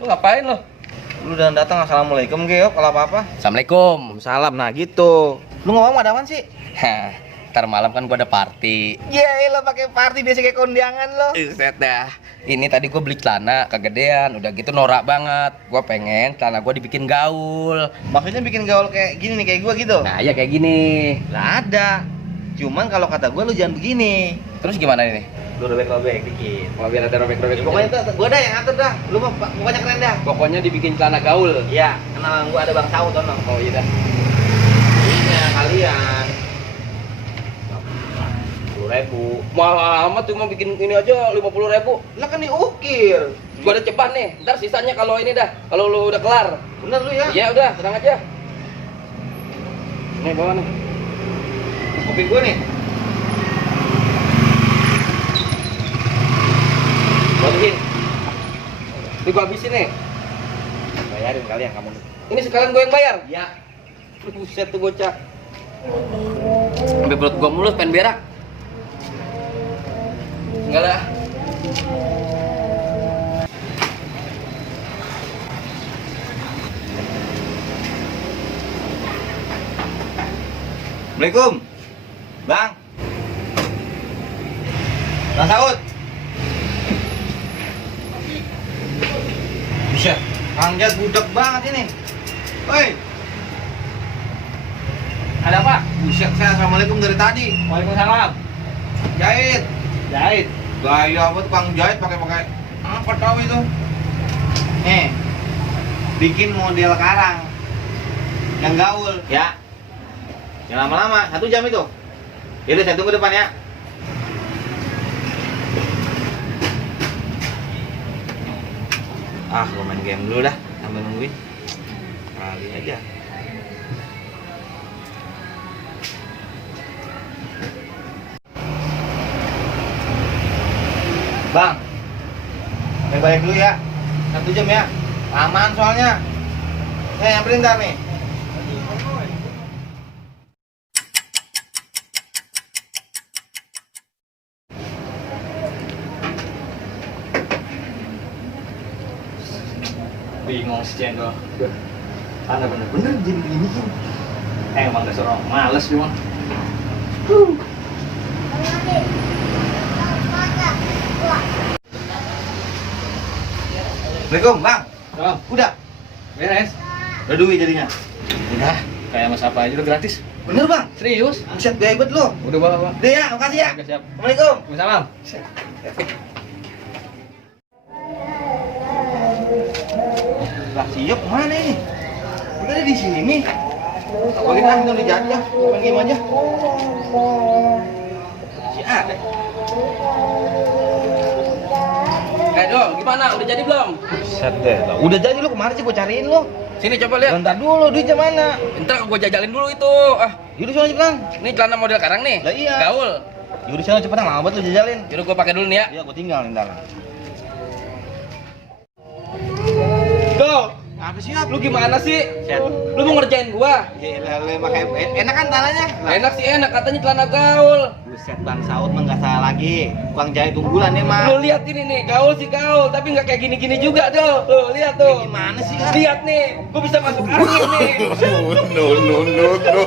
Lu ngapain lo? Lu udah datang, assalamualaikum Geo, kalau apa-apa. Assalamualaikum. Salam, nah gitu. Lu ngomong ada apaan sih? Hah, ntar malam kan gua ada party. Ya lo pakai party biasa kayak kondangan lo. Set dah. Ini tadi gua beli celana kegedean, udah gitu norak banget. Gua pengen celana gua dibikin gaul. Maksudnya bikin gaul kayak gini nih, kayak gua gitu? Nah, ya kayak gini. Lah ada. Cuman kalau kata gua lu jangan begini. Terus gimana ini? Lu robek-robek dikit. Kalau biar ada robek-robek. Pokoknya itu gua dah yang atur dah. Lu mah pokoknya keren dah. Pokoknya dibikin celana gaul. Iya, kenalan gua ada Bang Saud tono. Oh iya dah. Iya kalian. 10.000. Mahal amat cuma bikin ini aja 50.000. Lah kan diukir. Gua ada ceban nih. Ntar sisanya kalau ini dah. Kalau lu udah kelar. Bener lu ya? Iya udah, tenang aja. Nih bawa nih. Kopi gua nih. Bagiin. Ini gua habisin nih. Bayarin kalian kamu. Ini sekalian gua yang bayar. Ya. Buset tuh bocah. Sampai perut gua mulus pengen berak. Enggak lah. Assalamualaikum. Bang. Bang Saud. Bisa. Kang Jat budak banget ini. Woi. Ada apa? Buset, saya assalamualaikum dari tadi. Waalaikumsalam. Jahit. Jahit. Gaya apa tuh Kang jahit pakai apa tahu itu? Nih. Bikin model karang. Yang gaul, ya. Yang lama-lama, 1 jam itu. Yaudah, saya tunggu depan ya. Ah, gua main game dulu dah, sambil nungguin. Kali aja. Bang, balik dulu ya. 1 jam ya. Aman soalnya. Saya nyamperin ntar nih. Bingung si Cendol. Ada bener-bener jadi gini kan. Emang dasar orang males cuma. Assalamualaikum, Bang. Salam. Udah? Beres. Udah duit jadinya? Udah. Kayak mas apa aja udah gratis. Bener, Bang? Serius? Buset, gaya bet lo. Udah bawa. Udah ya, makasih ya. Oke, siap. Assalamualaikum. Waalaikumsalam. Lah, si Yop mana ini? Udah ada di sini. Bagian ah, itu udah jadi ya. Main game aja. Si ada. Dol, gimana? Udah jadi belum? Buset deh. Udah jadi lu kemarin sih gua cariin lu. Sini coba lihat. Bentar dulu, duitnya mana? Ntar gua jajalin dulu itu. Ah, Yaudah sana cepetan. ini celana model karang nih. Lah iya. Gaul. Yaudah sana cepetan, lama banget lu jajalin. Yaudah gua pakai dulu nih ya. Iya, gua tinggal ntar. Dol, Apa sih, Yop? lu gimana sih? Set. Lu mau ngerjain gua? Ya, lu pakai enak kan tanahnya? Enak sih enak, katanya celana gaul. Buset, Bang Saud mah nggak salah lagi. Tukang jahit unggulan ya, mah. Lu lihat ini nih, gaul sih gaul, tapi nggak kayak gini-gini juga, Dol. Tuh, lihat tuh. Gimana sih, ah? Lihat nih, gua bisa masuk angin nih. No, no, no, no.